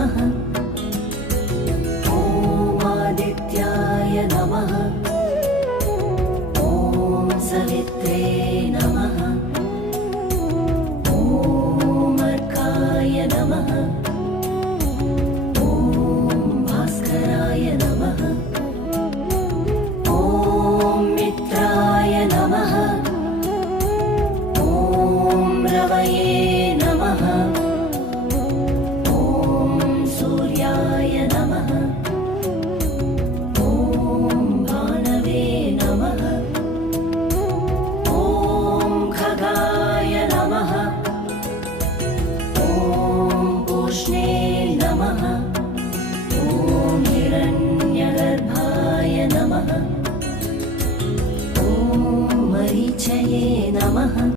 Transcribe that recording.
नमः। ॐ आदित्याय नमः। ॐ सवित्रे नमः। ॐ अर्काय नमः। ॐ भास्कराय नमः। ॐ मित्राय नमः। ॐ रवये नमः। ॐ सूर्याय नमः। ॐ भानवे नमः। ॐ खगाय नमः। ॐ पूष्णे नमः। ॐ हिरण्यगर्भाय नमः। ॐ मरीचये नमः।